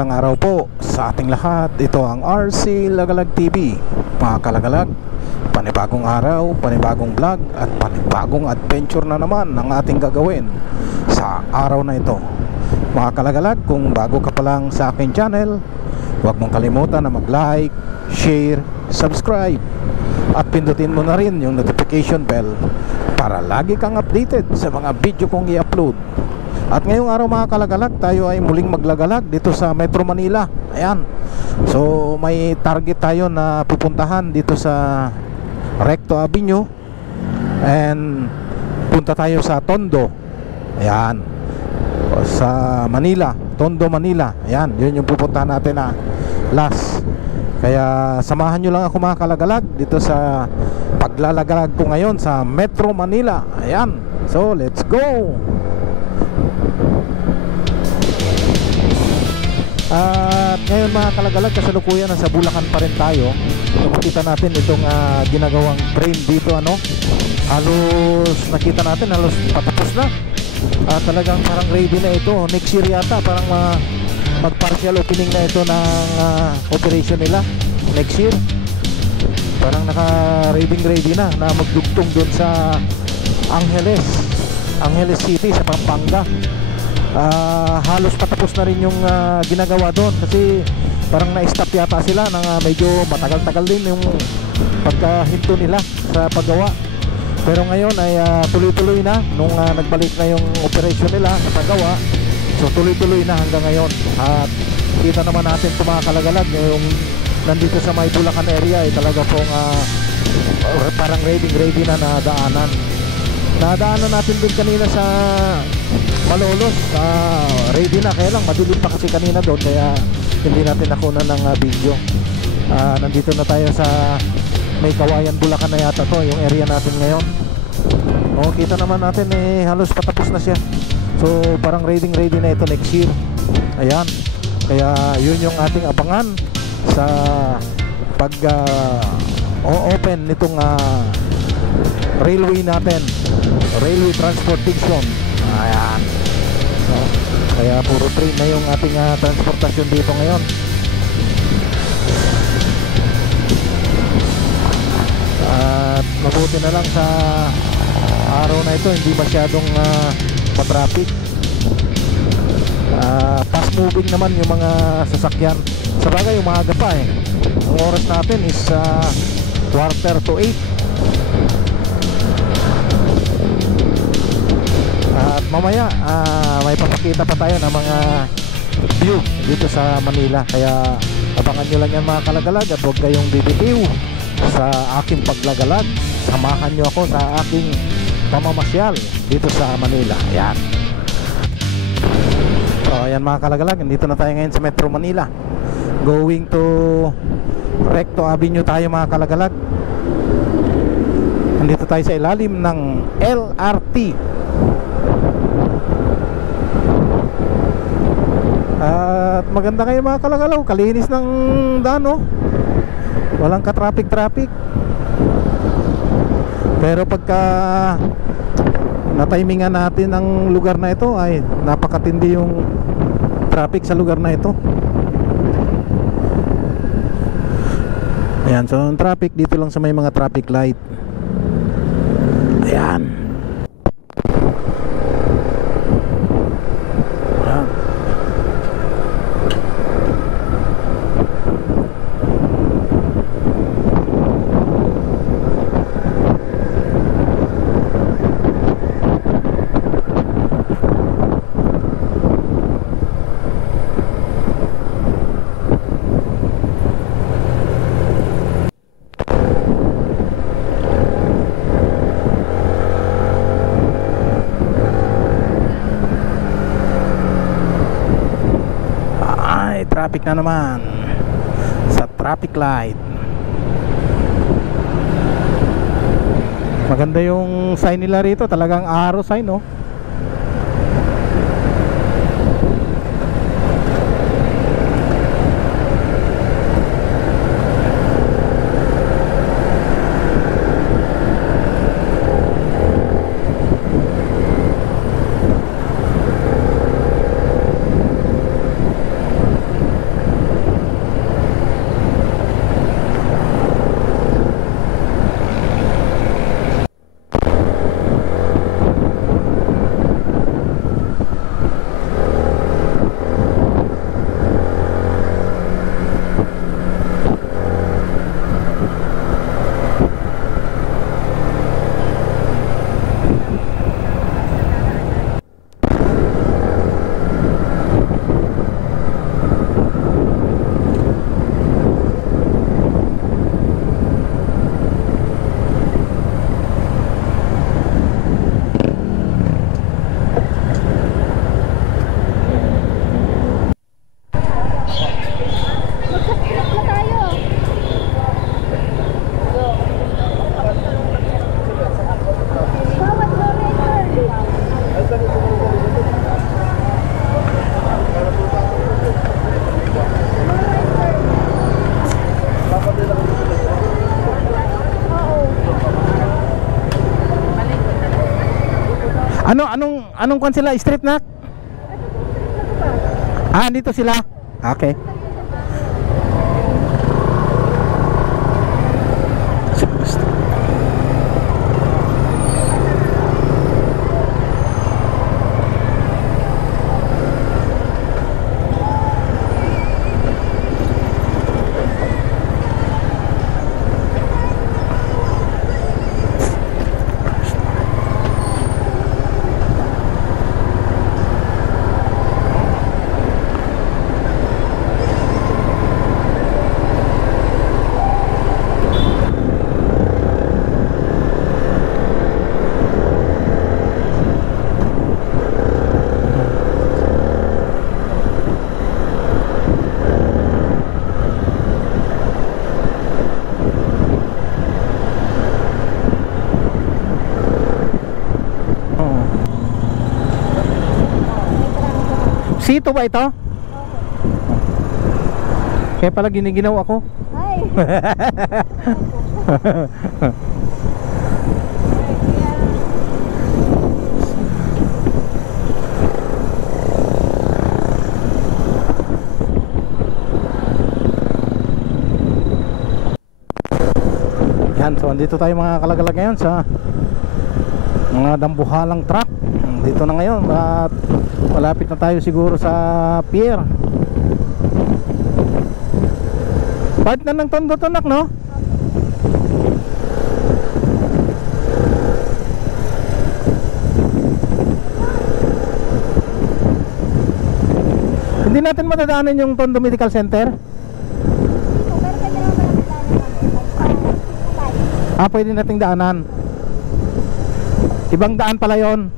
mapagpalang araw po sa ating lahat. Ito ang RC Lagalag TV. Mga kalagalag, panibagong araw, panibagong vlog at panibagong adventure na naman ang ating gagawin sa araw na ito. Mga kalagalag, kung bago ka pa lang sa aking channel, huwag mong kalimutan na mag-like, share, subscribe at pindutin mo na rin yung notification bell para lagi kang updated sa mga video kong i-upload. At ngayong araw mga kalagalag, tayo ay muling maglagalag dito sa Metro Manila. Ayan. So may target tayo na pupuntahan dito sa Recto Avenue. And punta tayo sa Tondo. Ayan. Sa Manila, Tondo, Manila. Ayan, yun yung pupuntahan natin na last. Kaya samahan nyo lang ako mga kalagalag dito sa paglalagalag ko ngayon sa Metro Manila. Ayan. So let's go. At ngayon mga kalagalag, kasalukuyan nasa Bulacan pa rin tayo. Nakita natin itong ginagawang train dito, halos nakita natin, halos patapos na. Talagang parang ready na ito. Next year yata parang mag-partial opening na ito ng operation nila. Next year parang naka-ready na magdugtong doon sa Angeles City sa Pampanga. Halos patapos na rin yung ginagawa doon kasi parang na-stop yata sila ng medyo matagal-tagal din yung pagkahinto nila sa paggawa. Pero ngayon ay tuloy-tuloy na nung nagbalik na yung operation nila sa paggawa. So tuloy-tuloy na hanggang ngayon. At kita naman natin itong mga kalagalag yung nandito sa may Bulacan area ay talaga pong parang ready na nadaanan natin din kanina sa Malolos. Ready na, kaya lang madilim pa kasi kanina doon, kaya hindi natin nakunan ng video. Nandito na tayo sa may Kawayan, Bulacan na yata to yung area natin ngayon. Kita naman natin halos patapos na siya. So parang ready na ito next year. Ayan, kaya yun yung ating abangan sa pag open nitong railway natin, railway transportation. Ayan. So, kaya puro train na yung ating transportasyon dito ngayon. At mabuti na lang sa araw na ito hindi masyadong pa-traffic. Fast moving naman yung mga sasakyan. Sabagay umaga pa ang oras natin is 7:45. At mamaya may papakita pa tayo ng mga view dito sa Manila. Kaya abangan nyo lang yan mga kalagalag. At huwag kayong bibitiw sa aking paglagalag. Samahan nyo ako sa aking pamamasyal dito sa Manila. Ayan. So ayan mga kalagalag, nandito na tayo ngayon sa Metro Manila. Going to Recto Avenue tayo mga kalagalag. Nandito tayo sa ilalim ng LRT. At maganda kayo mga kalagalaw, kalinis ng daan, walang ka-traffic. Pero pagka na-timingan natin ang lugar na ito ay napakatindi yung traffic sa lugar na ito. Ayan, so ang traffic dito lang sa may mga traffic light. Ayan. Traffic na naman sa traffic light. Maganda yung sign nila rito, talagang arrow sign, Anong kwan sila? Street na? Dito sila? Okay. Sito ba ito? Kaya pala giniginaw ako. Ay. Yan, so andito tayo mga kalagalag ngayon sa mga dambuhalang truck. Dito na ngayon at malapit na tayo siguro sa pier. Part na ng Tondo Tonak, no? Hindi natin matadaanan yung Tondo Medical Center? Pwede nating daanan. Ibang daan pala yon.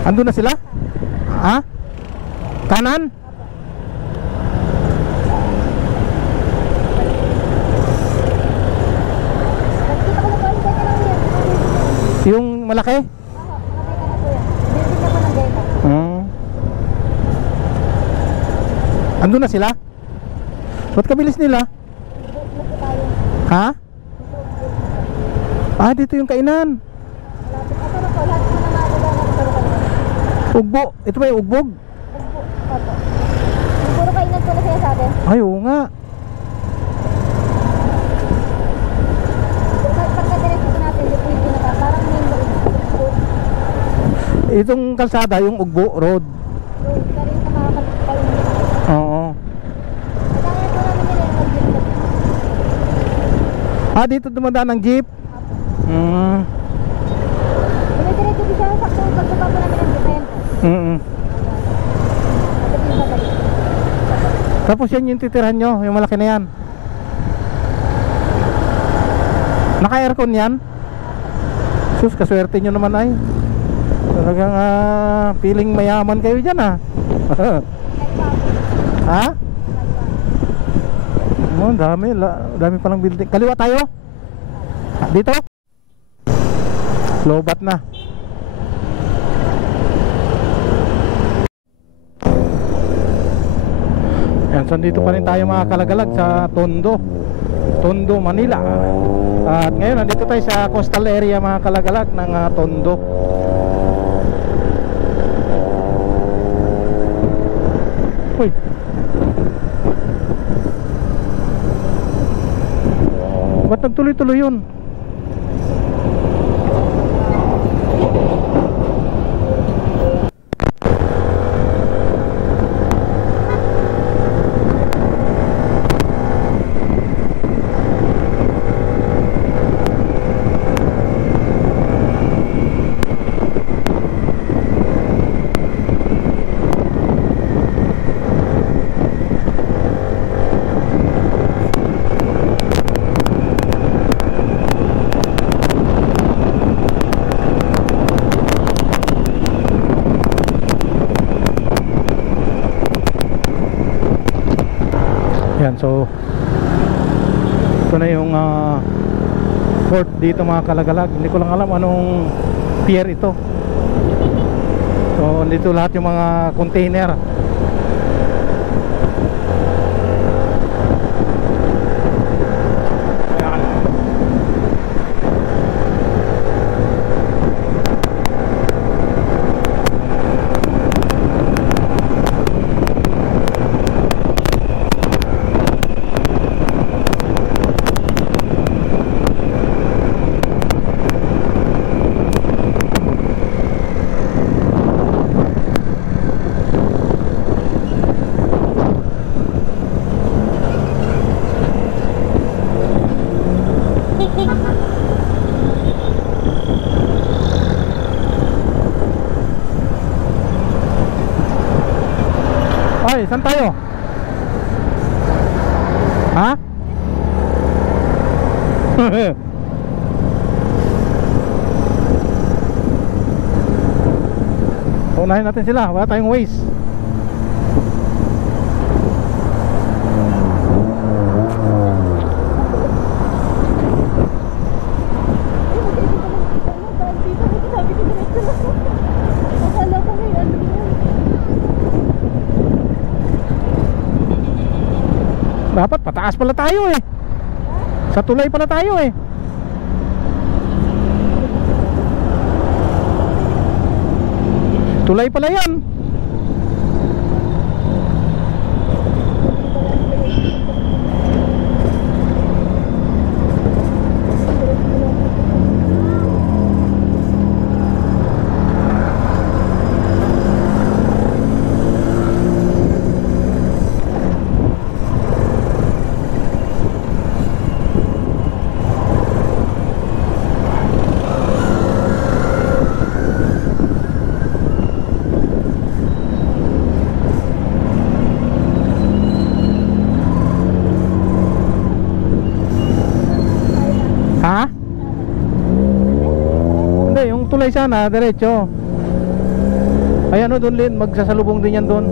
Andun na sila? Kanan? Yung malaki? Andun na sila? Ba't kabilis nila? Dito yung kainan. Ugbo. Ito ba yung ugbog? Puro kainan ko na siya sabi. Ay, oo nga. Pagka-diretso natin, dito na parang may ugbo. Itong kalsada, yung Ugbo Road. Ka rin sa mga kayo. Oo. Kaya po namin nila yung mag-jeep. Dito dumadaan ng jeep. Diretso di siya sakto pagbaba po namin ng jeep. Tapos yan yung titirhan nyo, yung malaki na yan. Naka-aircon yan? Sus, kaswerte nyo naman ay. Talagang feeling mayaman kayo dyan dami palang building. Kaliwa tayo? Dito? Lobat na. Yan, so dito pa rin tayo mga kalagalag sa Tondo, Manila. At ngayon nandito tayo sa coastal area mga kalagalag ng Tondo. Uy. Ba't nagtuloy-tuloy yun? So ito na yung port dito mga kalagalag. Hindi ko lang alam anong pier ito. So dito lahat yung mga container. Ayan. Ay, saan tayo? Ha? Unahin natin sila, wala tayong ways. Akala ko may ano yan. Dapat pataas pala tayo eh. Sa tulay pala tayo eh. Tulay pala yan. Ha? Hindi, yung tulay sana, diretso. Ay ano doon Lin, magsasalubong din yan doon.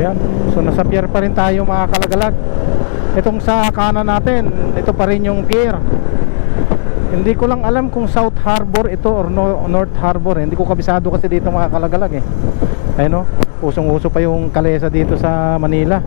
Ayan. So nasa pier pa rin tayo mga kalagalag. Itong sa kanan natin, ito pa rin yung pier. Hindi ko lang alam kung South Harbor ito or North Harbor. Hindi ko kabisado kasi dito mga kalagalag eh. Ayun o, usong-uso pa yung kalesa dito sa Manila.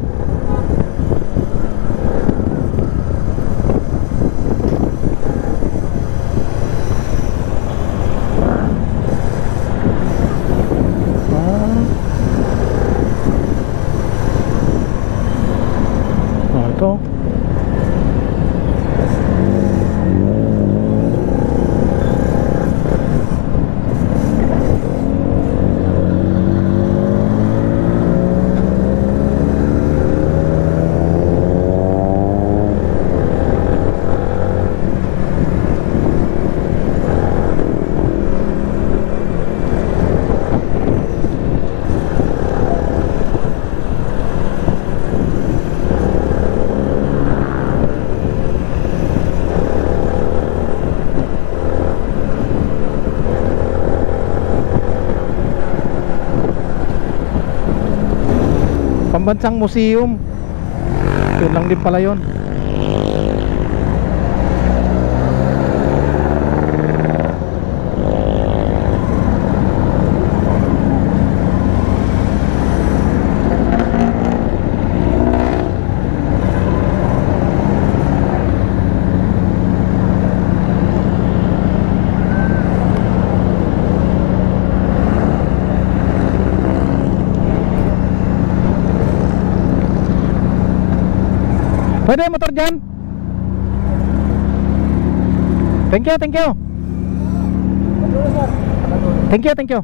Ito pambansang museum. Yun lang din pala yun. Pwede motor dyan? Thank you, thank you. Thank you, thank you.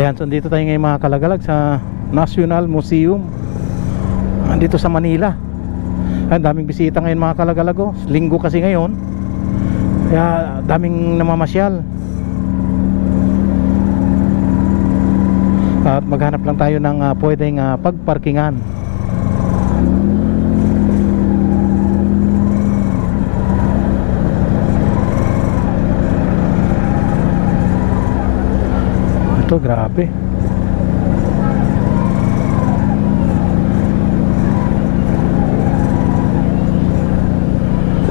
Ayan, so dito tayo ngayon mga kalagalag sa National Museum dito sa Manila. Ayan, daming bisita ngayon mga kalagalag, oh. Linggo kasi ngayon, kaya daming namamasyal. At maghanap lang tayo ng pwedeng pagparkingan. Ito, grabe.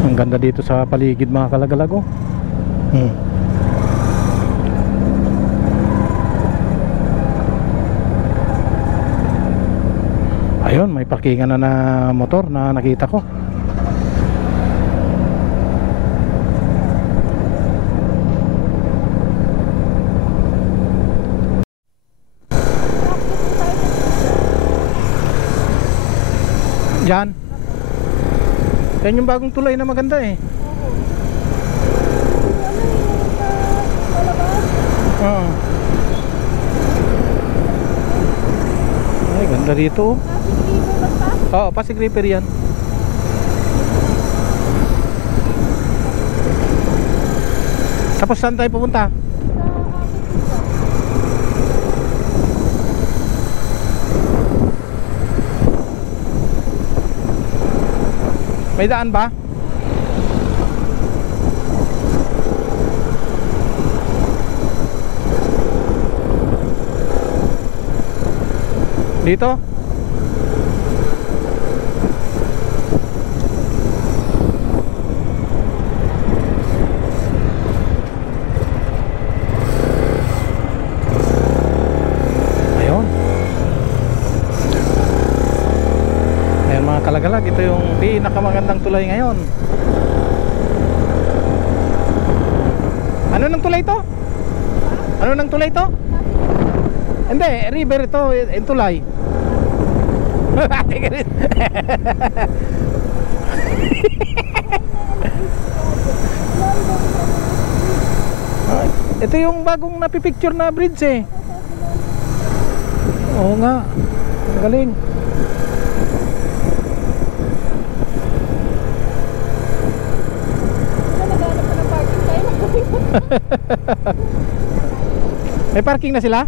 Ang ganda dito sa paligid mga kalagalago. Ayun, may parkingan na motor na nakita ko. Diyan. Yan yung bagong tulay na maganda eh. Oo. Ay, ganda dito. Oo, Pasig River yan. Tapos saan tayo pupunta? May daan ba? Dito? Kalagalag, ito yung pinakamagandang tulay ngayon. Ano nang tulay to? Ano nang tulay to? Hindi, river ito, yung tulay. Ito yung bagong napipicture na bridge eh. Oo nga, ang galing. May parking na sila?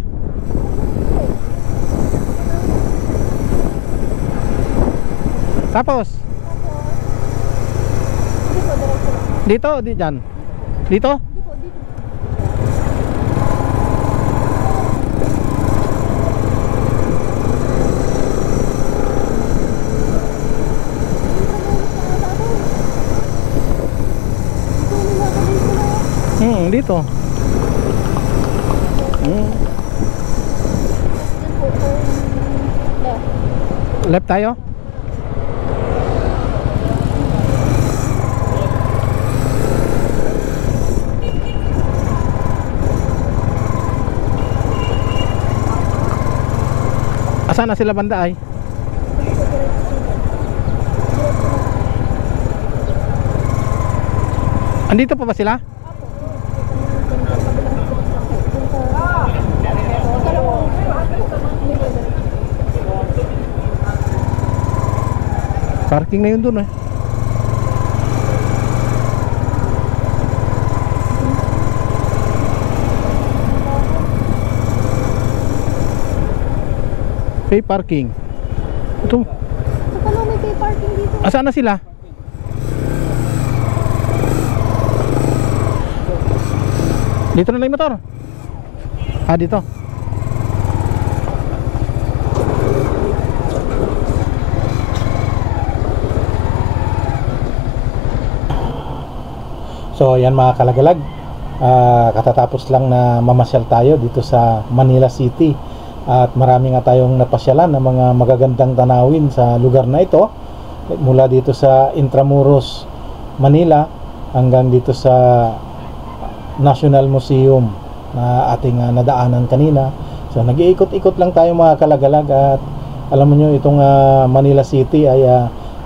Tapos? Dito, di dyan. Dito? Dito. Left tayo? Asan na sila banda ay? Andito pa ba sila? Parking na yun dun eh. Pay parking. Ito. Paano may pay parking dito? Asaan na sila? Dito na lang yung motor. Ah, dito. So yan mga kalagalag, katatapos lang na mamasyal tayo dito sa Manila City. At marami nga tayong napasyalan ng mga magagandang tanawin sa lugar na ito. Mula dito sa Intramuros, Manila hanggang dito sa National Museum na ating nadaanan kanina So nag-iikot-ikot lang tayo mga kalagalag, at alam mo nyo, itong Manila City ay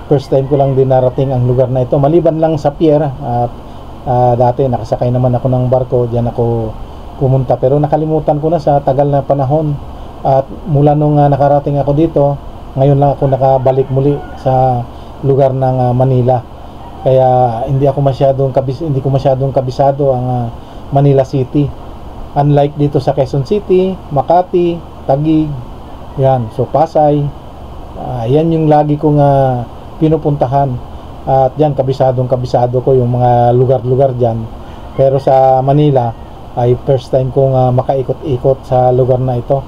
first time ko lang din narating ang lugar na ito, maliban lang sa pier. At dati nakasakay naman ako ng barko, diyan ako pumunta, pero nakalimutan ko na sa tagal na panahon. At mula nung nakarating ako dito, ngayon lang ako nakabalik muli sa lugar ng Manila. Kaya hindi ko masyadong kabisado ang Manila City. Unlike dito sa Quezon City, Makati, Taguig, yan, so Pasay, yan yung lagi kong pinupuntahan. At yan, kabisado ko yung mga lugar-lugar dyan. Pero sa Manila ay first time kong makaikot-ikot sa lugar na ito.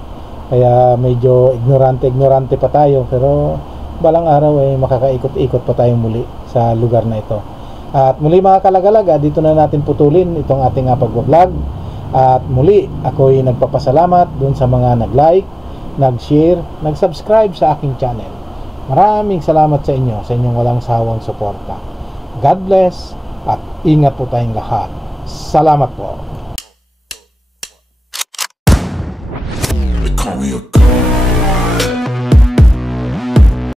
Kaya medyo ignorante pa tayo, pero balang araw ay makakaikot-ikot pa tayo muli sa lugar na ito. At muli mga kalagalag, dito na natin putulin itong ating pag-vlog. At muli, ako'y nagpapasalamat dun sa mga nag-like, nag-share, nag-subscribe sa aking channel. Maraming salamat sa inyo, sa inyong walang sawang suporta. God bless, at ingat po tayong lahat. Salamat po. Call me a